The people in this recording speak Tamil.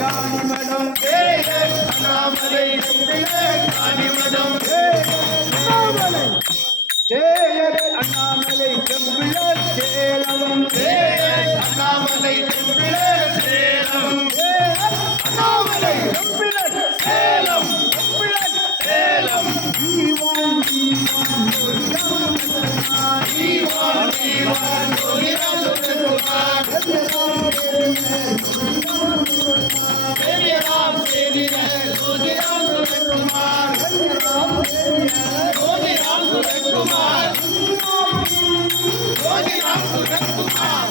காணிமடம் அண்ணாமலை காணிமடம் அண்ணாமலை சேயர் அண்ணாமலை செம்பிழர் சேலம் அண்ணாமலை செம்பிழர் சேலம் அண்ணாமலை செம்பிழர் சேலம் செம்பிழர் சேலம் ஈவான் ஈவான் ஈவான் Kumar